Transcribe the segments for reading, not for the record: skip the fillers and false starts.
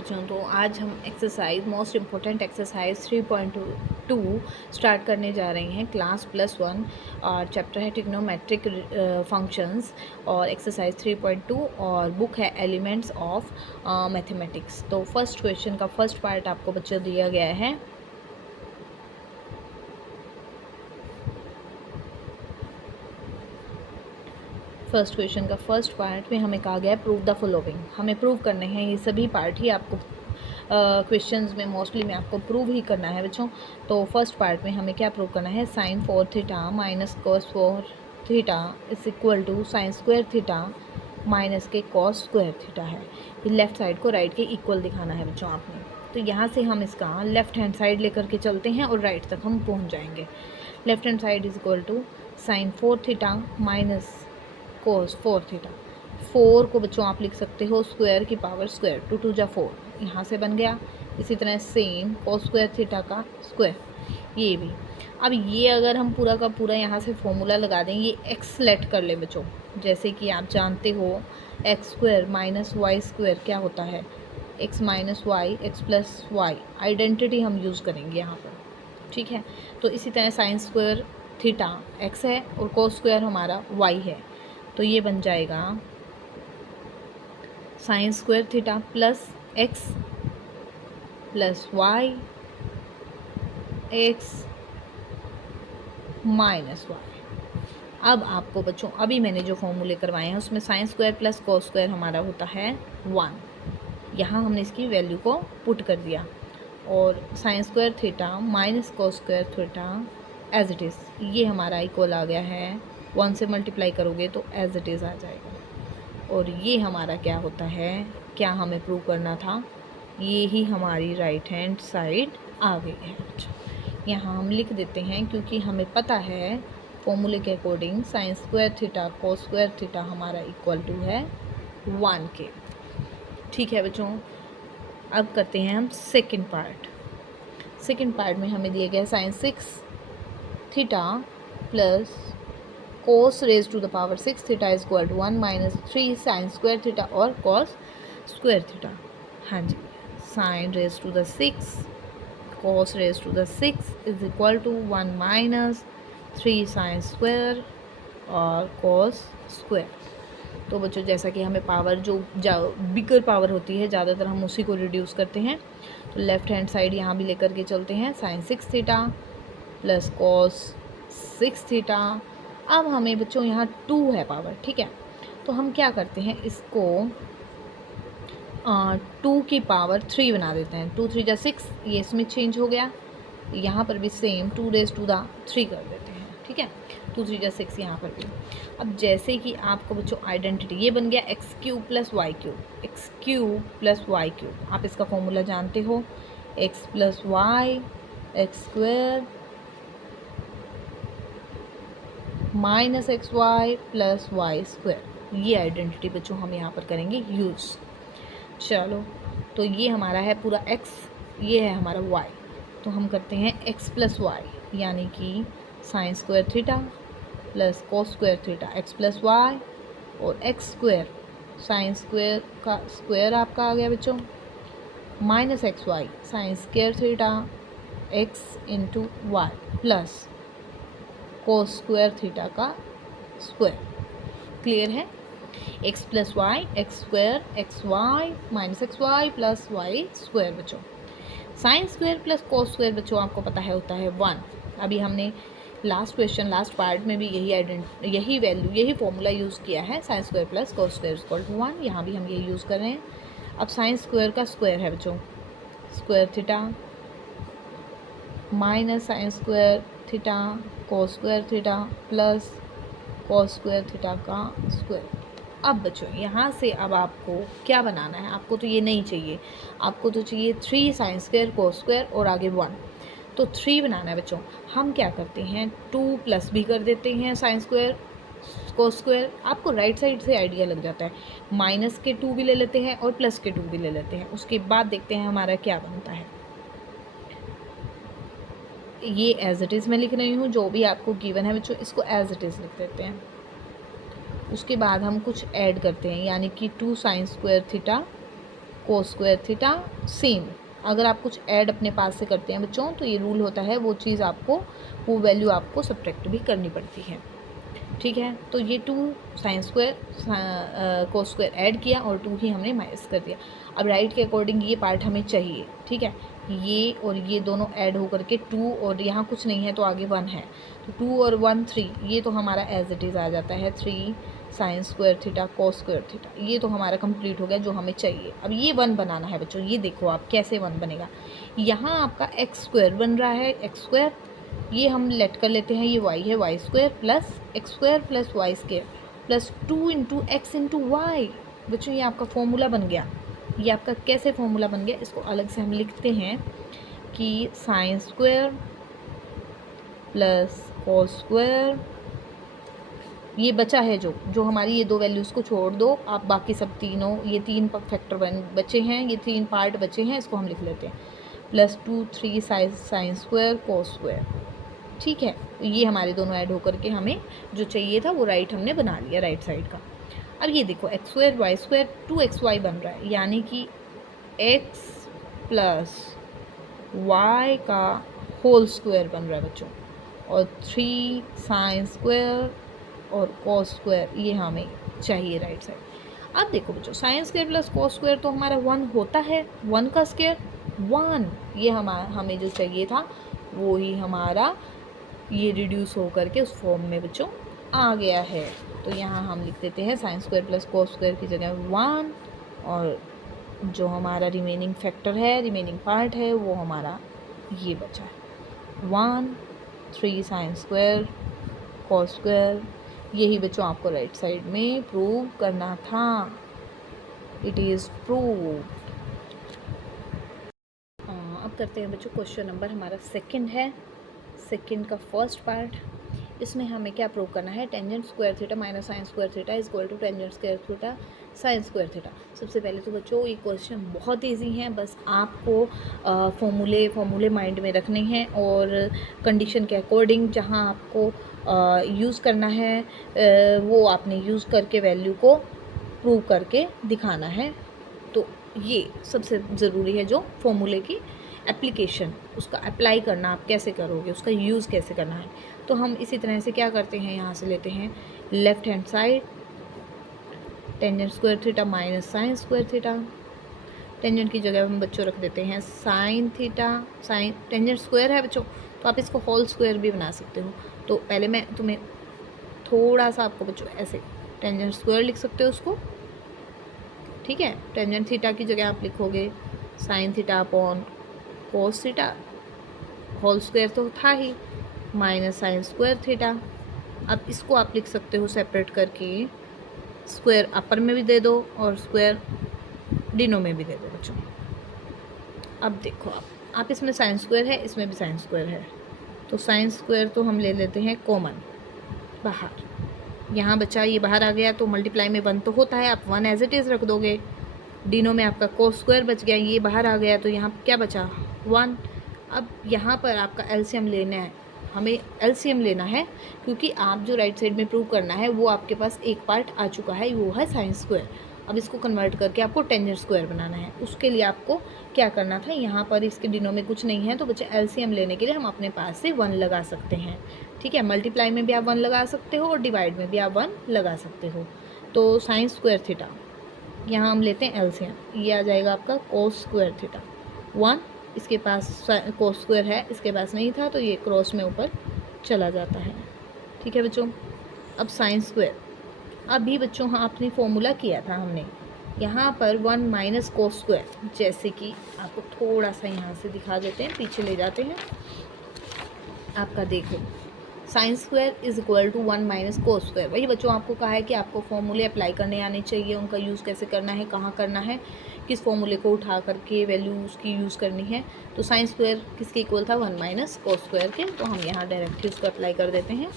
बच्चों तो आज हम exercise most important exercise 3.2 start करने जा रहे हैं क्लास +1 और चैप्टर है ट्रिग्नोमेट्रिक फंक्शंस और एक्सरसाइज 3.2 और बुक है एलिमेंट्स ऑफ मैथमेटिक्स। तो फर्स्ट क्वेश्चन का फर्स्ट पार्ट आपको बच्चों दिया गया है। फर्स्ट क्वेश्चन का फर्स्ट पार्ट में हमें कहा गया है प्रूव द फॉलोइंग। हमें प्रूव करने हैं, ये सभी पार्ट ही आपको क्वेश्चंस में मोस्टली में आपको प्रूव ही करना है बच्चों। तो फर्स्ट पार्ट में हमें क्या प्रूव करना है, sine 4 theta minus cos 4 theta is equal to sine square theta minus के कॉस स्क्वायर थीटा है। ये लेफ्ट साइड को राइट के इक्वल दिखाना है बच्चों आपने। तो यहाँ से हम इसका लेफ्ट हैंड साइड लेकर के चलते हैं और राइट तक हम पहुँच जाएंगे। Left hand side is equal to sine 4 theta minus cos 4 theta. 4 को बच्चों आप लिख सकते हो स्क्वायर की पावर स्क्वायर, 2 2 जा 4 यहाँ से बन गया। इसी तरह सेम कोस स्क्वायर थीटा का स्क्वायर ये भी। अब ये अगर हम पूरा का पूरा यहाँ से फॉर्मूला लगा दें, ये एक्स लेट कर ले बच्चों। जैसे कि आप जानते हो x square minus y square क्या होता है, x minus y x plus y. Identity हम यूज़ करेंगे यहाँ पर, ठीक है। तो इसी तरह साइन स्क्वायर थीटा एक्स है और कोस स्क्वायर हमारा वाई है। तो ये बन जाएगा sine square theta plus x plus Y x minus y. अब आपको बच्चों अभी मैंने जो फॉर्मूले करवाए हैं उसमें sign square plus cos square हमारा होता है 1। यहाँ हमने इसकी वैल्यू को पुट कर दिया और sine square theta minus cos square theta as it is ये हमारा इक्वल आ गया है। 1 से मल्टीप्लाई करोगे तो एज इट इज़ आ जाएगा। और ये हमारा क्या होता है, क्या हमें प्रूव करना था, ये ही हमारी राइट हैंड साइड आ गई है। अच्छा यहाँ हम लिख देते हैं क्योंकि हमें पता है फॉर्मूले के according sign square theta cos square theta हमारा इक्वल टू है 1 के। ठीक है बच्चों, अब करते हैं हम सेकंड पार्ट। सेकंड पार्ट में हमें दिया गया sine 6 theta plus cos raise to the power 6 theta is equal to 1 minus 3 sine square theta और कॉस स्क्वायर थीटा। हाँ जी, sine raise to the 6 cos raised to the 6 is equal to 1 minus 3 sin square और cos square। तो बच्चों जैसा कि हमें power जो बिगर पावर होती है ज़्यादातर हम उसी को रिड्यूस करते हैं। तो लेफ्ट हैंड साइड यहाँ भी लेकर के चलते हैं, sine 6 theta plus cos 6 theta. अब हमें बच्चों यहाँ 2 है पावर, ठीक है। तो हम क्या करते हैं, इसको 2 की पावर 3 बना देते हैं। 2 3 जा 6, ये इसमें चेंज हो गया। यहाँ पर भी सेम 2 रेज टू द 3 कर देते हैं, ठीक है। 2 3 जा 6 यहाँ पर भी। अब जैसे कि आपको बच्चों आइडेंटिटी ये बन गया x cube plus y cube, x cube plus y cube. आप इसका फॉर्मूला जानते हो, x plus Y x square minus x Y plus Y square. ये आइडेंटिटी बच्चों हम यहाँ पर करेंगे यूज़। चलो तो ये हमारा है पूरा x, ये है हमारा y। तो हम करते हैं x प्लस वाई यानी कि sine square theta plus cos square theta x plus Y और x स्क्वायर साइन स्क्वायर का स्क्वायर आपका आ गया बच्चों minus x Y sine square theta x into Y plus cos square theta का square. Clear है, X plus Y x square X Y minus x Y plus Y square. बच्चों sine square plus cos square बच्चों आपको पता है होता है 1। अभी हमने लास्ट क्वेश्चन लास्ट पार्ट में भी यही वैल्यू यही फॉर्मूला यूज़ किया है, sine square plus cos square equal to 1। यहाँ भी हम यही यूज़ कर रहे हैं। अब साइन स्क्वायर का स्क्वायर है बच्चों square theta minus sine square theta cos square theta plus cos square theta का स्क्वायर। अब बच्चों यहाँ से अब आपको क्या बनाना है, आपको तो ये नहीं चाहिए, आपको तो चाहिए 3 साइन स्क्वायर कोस स्क्वायर और आगे 1। तो 3 बनाना है बच्चों। हम क्या करते हैं 2 प्लस भी कर देते हैं साइन स्क्वायर कोस स्क्वायर। आपको राइट साइड से आइडिया लग जाता है, माइनस के 2 भी ले लेते हैं और प्लस के 2 भी ले लेते हैं। उसके बाद देखते हैं हमारा क्या बनता है। ये एज इट इज़ मैं लिख रही हूँ, जो भी आपको गिवन है बच्चों इसको एज इट इज़ लिख देते हैं। उसके बाद हम कुछ ऐड करते हैं यानी कि 2 sign square theta cos square theta same. अगर आप कुछ ऐड अपने पास से करते हैं बच्चों तो ये रूल होता है, वो चीज़ आपको, वो वैल्यू आपको सब्ट्रैक्ट भी करनी पड़ती है। ठीक है, तो ये 2 sine square cos square add किया और 2 ही हमने माइनस कर दिया। अब राइट के अकॉर्डिंग ये पार्ट हमें चाहिए। ठीक है, ये और ये दोनों ऐड होकर के 2, और यहाँ कुछ नहीं है तो आगे 1 है, तो 2 और 1 3, ये तो हमारा एज इट इज़ आ जाता है 3 sine square theta cos square theta. ये तो हमारा कंप्लीट हो गया जो हमें चाहिए। अब ये 1 बनाना है बच्चों, ये देखो आप कैसे 1 बनेगा। यहाँ आपका एक्स स्क्वायर बन रहा है, एक्स स्क्वायर, ये हम लेट कर लेते हैं, ये वाई है, y square plus x square plus Y square plus 2 into x into y. बच्चों ये आपका फॉर्मूला बन गया। ये आपका कैसे फॉर्मूला बन गया, इसको अलग से हम लिखते हैं कि sine square plus cos square, ये बचा है जो हमारी ये 2 वैल्यूज़ को छोड़ दो आप, बाकी सब तीनों, ये 3 फैक्टर बचे हैं, ये 3 पार्ट बचे हैं, इसको हम लिख लेते हैं plus 2 3 sine square cos square. ठीक है, ये हमारे दोनों ऐड होकर के हमें जो चाहिए था वो राइट हमने बना लिया, राइट साइड का। अब ये देखो x square Y square 2xy बन रहा है, यानी कि x प्लस वाई का होल स्क्वायर बन रहा है बच्चों, और 3 साइन स्क्वायर और कॉस स्क्वायर ये हमें चाहिए राइट साइड। अब देखो बच्चों sine square plus cos square तो हमारा 1 होता है, 1 का स्क्वायर 1, ये हमें जो चाहिए था वो ही हमारा ये रिड्यूस होकर के उस फॉर्म में बच्चों आ गया है। तो यहाँ हम लिख देते हैं sign square plus cos square की जगह 1, और जो हमारा रिमेनिंग फैक्टर है, रिमेनिंग पार्ट है, वो हमारा ये बचा है 1 3 साइन स्क्वायर कॉस स्क्वायर। यही बच्चों आपको राइट साइड में प्रूव करना था। It is prove. अब करते हैं बच्चों क्वेश्चन नंबर हमारा सेकंड है, सेकंड का फर्स्ट पार्ट। इसमें हमें क्या प्रूव करना है, tangent square theta minus sine square theta is equal to tangent square theta sine square theta. सबसे पहले तो बच्चों ये क्वेश्चन बहुत ईजी है, बस आपको फॉर्मूले माइंड में रखने हैं और कंडीशन के अकॉर्डिंग जहाँ आपको यूज़ करना है वो आपने यूज़ करके वैल्यू को प्रूव करके दिखाना है। तो ये सबसे ज़रूरी है, जो फॉर्मूले की एप्लीकेशन, उसका अप्लाई करना आप कैसे करोगे, उसका यूज़ कैसे करना है। तो हम इसी तरह से क्या करते हैं, यहाँ से लेते हैं left hand side tangent square theta minus sine square theta. Tangent की जगह हम बच्चों रख देते हैं sine theta, sine tangent square है बच्चों तो आप इसको होल स्क्वायर भी बना सकते हो। तो पहले मैं तुम्हें थोड़ा सा आपको बच्चों ऐसे टेंजेंट स्क्वायर लिख सकते हो उसको। ठीक है, टेंजेंट थीटा की जगह आप लिखोगे sine theta upon cos theta, whole square तो था ही, माइनस साइन स्क्वायर थीटा। अब इसको आप लिख सकते हो सेपरेट करके, स्क्वायर अपर में भी दे दो और स्क्वायर डिनो में भी दे दो बच्चों। अब देखो आप इसमें साइन स्क्वायर है, इसमें भी साइन स्क्वायर है, तो साइन स्क्वायर तो हम ले लेते हैं कॉमन बाहर। यहाँ बचा ये बाहर आ गया तो मल्टीप्लाई में 1 तो होता है, आप 1 एज इट इज़ रख दोगे। डिनो में आपका कोस स्क्वायर बच गया, ये बाहर आ गया तो यहाँ क्या बचा 1। अब यहाँ पर आपका एलसीएम लेना है, हमें एलसीएम लेना है क्योंकि आप जो राइट साइड में प्रूव करना है वो आपके पास एक पार्ट आ चुका है, वो है साइन स्क्वायर। अब इसको कन्वर्ट करके आपको टेंजेंट स्क्वायर बनाना है। उसके लिए आपको क्या करना था, यहाँ पर इसके डिनो में कुछ नहीं है तो बच्चे एलसीएम लेने के लिए हम अपने पास से 1 लगा सकते हैं। ठीक है, मल्टीप्लाई में भी आप 1 लगा सकते हो और डिवाइड में भी आप 1 लगा सकते हो। तो साइन स्क्वायर थीटा यहाँ हम लेते हैं एलसीएम, ये आ जाएगा आपका कोस स्क्वायर थीटा 1, इसके पास कोस स्क्वायर है, इसके पास नहीं था तो ये क्रॉस में ऊपर चला जाता है। ठीक है बच्चों, अब साइन स्क्वायर, अभी बच्चों हाँ आपने फॉर्मूला किया था हमने, यहाँ पर 1 माइनस कोस स्क्वायर, जैसे कि आपको थोड़ा सा यहाँ से दिखा देते हैं, पीछे ले जाते हैं। आपका देखो sine square is equal to 1 minus cos square. वही बच्चों आपको कहा है कि आपको फॉर्मूले अप्लाई करने आने चाहिए, उनका यूज़ कैसे करना है, कहाँ करना है, किस फॉर्मूले को उठा करके वैल्यू उसकी यूज़ करनी है। तो साइन स्क्वायर किसके इक्वल था 1 माइनस कोस स्क्वायर के, तो हम यहाँ डायरेक्टली उसको अप्लाई कर देते हैं।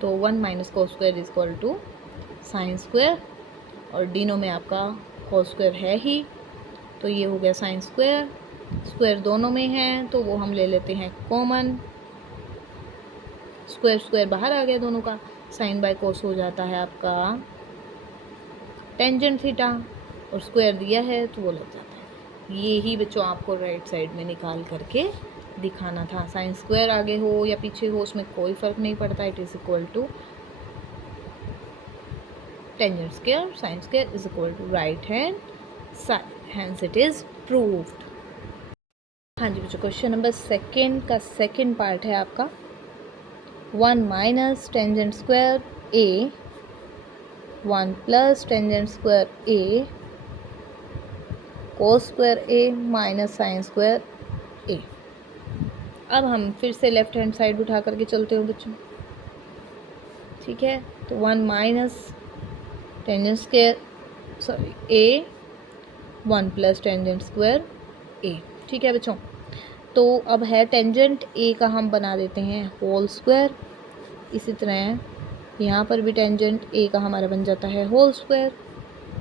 तो 1 minus cos square is equal to sine square, और डिनो में आपका कोस स्क्वायर है ही तो ये हो गया साइन स्क्वायर। स्क्वायर दोनों में है तो वो हम ले लेते हैं कॉमन, स्क्वायर स्क्वायर बाहर आ गया दोनों का, साइन बाय कोस हो जाता है आपका टेंजेंट थीटा। और स्क्वायर दिया है तो वो लग जाता है। ये ही बच्चों आपको राइट साइड में निकाल करके दिखाना था। साइन स्क्वायर आगे हो या पीछे हो उसमें कोई फ़र्क नहीं पड़ता। It is equal to tangent square sine square is equal to right hand side, hence it is proved. हाँ जी बच्चों, क्वेश्चन नंबर सेकेंड का सेकेंड पार्ट है आपका 1 minus tangent square A 1 plus tangent square A cos square A minus sine square A. अब हम फिर से लेफ्ट हैंड साइड उठा करके चलते हो बच्चों, ठीक है। तो 1 माइनस टेंजेंट स्क्वायर सॉरी ए 1 प्लस टेंजेंट स्क्वायर ए, ठीक है बच्चों। तो अब है टेंजेंट ए का हम बना देते हैं होल स्क्वायर। इसी तरह यहाँ पर भी टेंजेंट ए का हमारा बन जाता है होल स्क्वायर।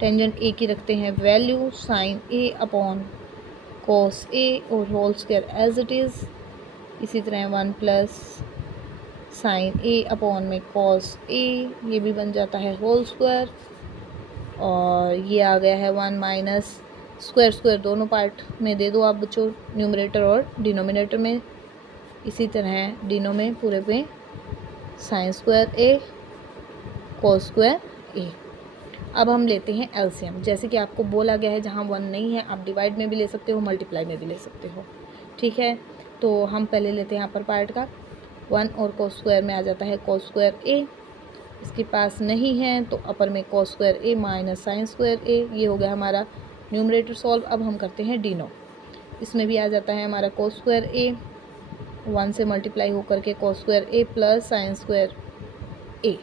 टेंजेंट ए की रखते हैं value sine A upon cos A और whole square as it is. इसी तरह 1 प्लस साइन ए अपॉन में कॉस ए, ये भी बन जाता है होल स्क्वायर। और ये आ गया है 1 माइनस स्क्वायर स्क्वायर दोनों पार्ट में दे दो आप बच्चों, न्यूमरेटर और डिनोमिनेटर में। इसी तरह डिनो में पूरे पे sign square A cos square A. अब हम लेते हैं एलसीएम। जैसे कि आपको बोला गया है जहाँ 1 नहीं है आप डिवाइड में भी ले सकते हो, मल्टीप्लाई में भी ले सकते हो, ठीक है। तो हम पहले लेते हैं यहाँ पर पार्ट का 1 और कोस स्क्वायर में आ जाता है कोस स्क्वायर ए। इसके पास नहीं है तो अपर में कोस square A minus sine square ए। ये हो गया हमारा न्यूमरेटर सॉल्व। अब हम करते हैं डिनो। इसमें भी आ जाता है हमारा कोस स्क्वायर ए 1 से मल्टीप्लाई होकर के कोस स्क्वायर ए प्लस साइन स्क्वायर ए,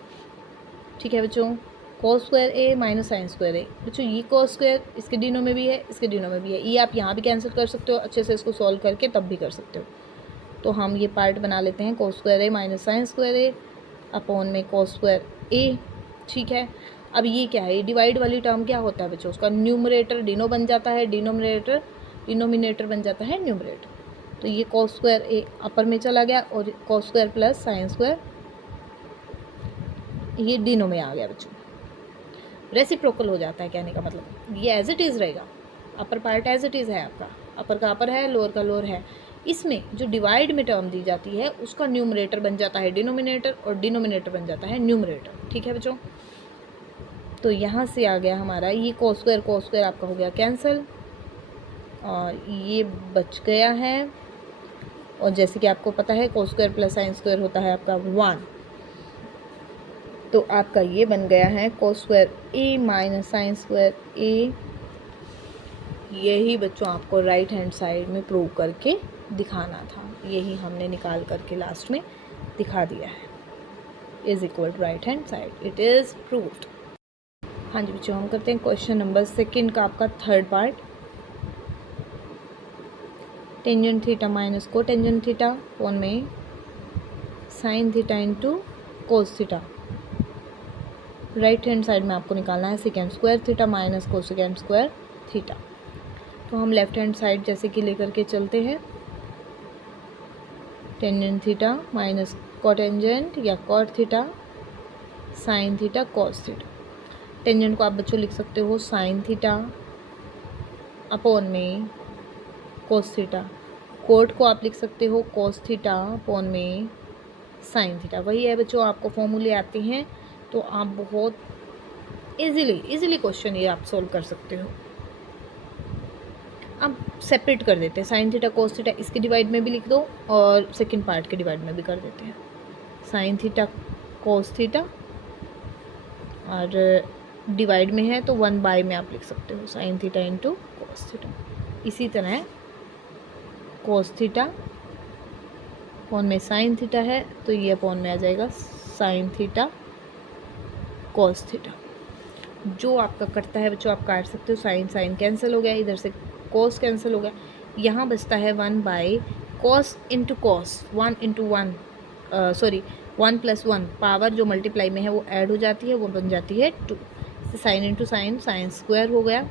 ठीक है बच्चों। कोस square A minus sine square ए बच्चों, ये कोस स्क्वायर इसके डिनो में भी है इसके डिनो में भी है। ये आप यहाँ भी कैंसिल कर सकते हो, अच्छे से इसको सॉल्व करके तब भी कर सकते हो। तो हम ये पार्ट बना लेते हैं कोस square A minus sine square A upon में कोस स्क्वायर ए, ठीक है। अब ये क्या है, ये डिवाइड वाली टर्म क्या होता है बच्चों, उसका न्यूमरेटर डिनो बन जाता है, डिनोमिनेटर बन जाता है न्यूमरेटर। तो ये कोस स्क्वायर ए अपर में चला गया और cos square plus sine square ये डिनो में आ गया बच्चों। रेसिप्रोकल हो जाता है, कहने का मतलब ये एज इट इज़ रहेगा। Upper part as it is है आपका, अपर का अपर है लोअर का लोअर है। इसमें जो डिवाइड में टर्म दी जाती है उसका न्यूमरेटर बन जाता है डिनोमिनेटर और डिनोमिनेटर बन जाता है न्यूमरेटर, ठीक है बच्चों। तो यहाँ से आ गया हमारा ये कोस स्क्वायर आपका हो गया कैंसिल और ये बच गया है। और जैसे कि आपको पता है cos square plus sine square होता है आपका 1, तो आपका ये बन गया है कोस square A minus sine square ए। यही बच्चों आपको राइट हैंड साइड में प्रूव करके दिखाना था, यही हमने निकाल करके लास्ट में दिखा दिया है। Is equal to right hand side, it is proved. हाँ जी बच्चों, हम करते हैं क्वेश्चन नंबर सेकेंड का आपका third part. Tangent theta minus को टेंजेंट थीटा अपॉन में sine theta into cos theta. Right hand side में आपको निकालना है second square theta minus cosecant square theta. तो हम लेफ्ट हैंड साइड जैसे कि लेकर के चलते हैं, टेंजेंट थीटा माइनस कोटेंजेंट या cot theta sine theta cos theta. Tangent को आप बच्चों लिख सकते हो साइन थीटा अपॉन में कोस थीटा। कोट को आप लिख सकते हो कोस थीटा अपॉन में साइन थीटा। वही है बच्चों, आपको फॉर्मूले आते हैं तो आप बहुत इजीली क्वेश्चन ये आप सोल्व कर सकते हो। अब सेपरेट कर देते हैं साइन थीटा कोस थीटा, इसके डिवाइड में भी लिख दो और सेकंड पार्ट के डिवाइड में भी कर देते हैं। साइन थीटा कोस थीटा और डिवाइड में है तो 1/, में आप लिख सकते हो sine theta into cos theta. इसी तरह कोस थीटा अपॉन में साइन थीटा है तो ये अपॉन में आ जाएगा साइन थीटा कोस थीटा। जो आपका कटता है बच्चों आप काट सकते हो, साइन कैंसिल हो गया, इधर से कोस कैंसिल हो गया, यहाँ बचता है 1/, cos into cos 1 into 1 sorry 1 + 1 power जो मल्टीप्लाई में है वो ऐड हो जाती है, वो बन जाती है 2। साइन इंटू साइन स्क्वायर हो गया।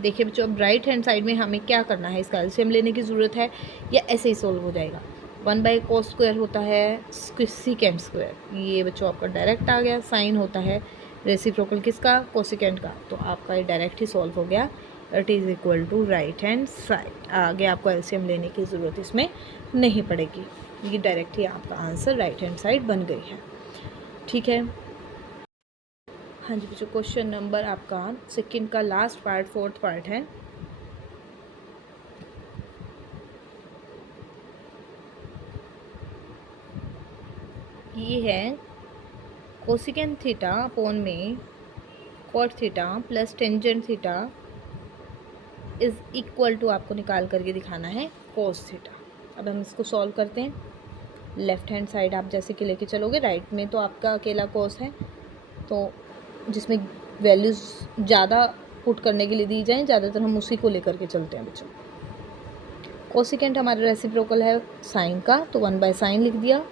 देखिए बच्चों, अब राइट हैंड साइड में हमें क्या करना है, इसका एलसीएम लेने की ज़रूरत है या ऐसे ही सोल्व हो जाएगा। 1/, कोस स्क्वायर होता है सेकेंड स्क्वायर, ये बच्चों आपका डायरेक्ट आ गया। साइन होता है रेसिप्रोकल किसका, कोसिकेंट का, तो आपका ये डायरेक्ट ही सॉल्व हो गया, it is equal to right hand side. आगे आपको एलसीएम लेने की ज़रूरत इसमें नहीं पड़ेगी, ये डायरेक्ट ही आपका आंसर राइट हैंड साइड बन गई है। ठीक है, हाँ जी बच्चों, क्वेश्चन नंबर आपका सेकंड का लास्ट पार्ट, फोर्थ पार्ट है। ये है कोसिकेंट थीटा अपॉन में cot theta plus tangent theta is equal to, आपको निकाल करके दिखाना है कोस थीटा। अब हम इसको सॉल्व करते हैं। लेफ़्ट हैंड साइड आप जैसे कि लेके चलोगे, राइट में तो आपका अकेला कोस है, तो जिसमें वैल्यूज़ ज़्यादा पुट करने के लिए दी जाएँ, ज़्यादातर हम उसी को लेकर के चलते हैं बच्चों। कोसिकेंट हमारा रेसिप्रोकल है साइन का, तो 1/sin लिख दिया।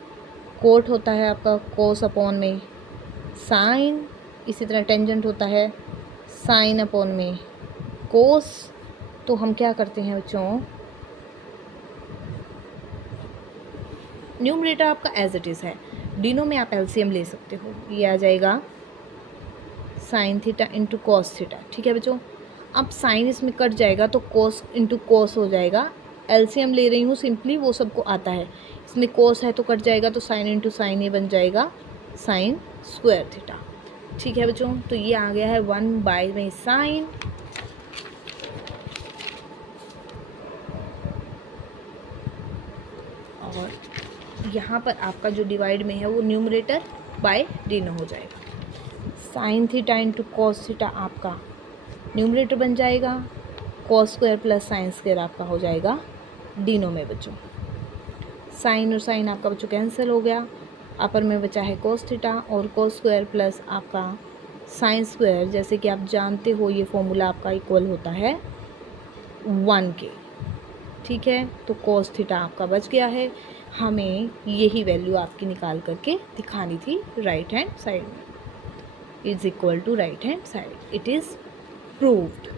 कोट होता है आपका कोस अपॉन में साइन, इसी तरह टेंजेंट होता है साइन अपॉन में कोस। तो हम क्या करते हैं बच्चों, न्यूमरेटर आपका एज इट इज़ है, डिनो में आप एलसीएम ले सकते हो, ये आ जाएगा sine theta into cos theta. ठीक है बच्चों, अब साइन इसमें कट जाएगा तो कोस इंटू कोस हो जाएगा। एलसीएम ले रही हूँ सिंपली, वो सबको आता है, इसमें कोस है तो कट जाएगा, तो साइन इंटू साइन ये बन जाएगा साइन स्क्वायर थीटा। ठीक है बच्चों, तो ये आ गया है 1 में साइन, और यहाँ पर आपका जो डिवाइड में है वो न्यूमरेटर बाय डिनो हो जाएगा। Sine theta into cos theta आपका न्यूमरेटर बन जाएगा, cos square plus sine square आपका हो जाएगा डिनो में बच्चों। साइन और साइन आपका बच्चों कैंसिल हो गया, अपर में बचा है कॉस थीटा और कॉस स्क्वायर प्लस आपका साइन स्क्वायर। जैसे कि आप जानते हो ये फॉर्मूला आपका इक्वल होता है 1 के। ठीक है, तो कॉस थीटा आपका बच गया है, हमें यही वैल्यू आपकी निकाल करके दिखानी थी राइट हैंड साइड में, is equal to right hand side, it is proved.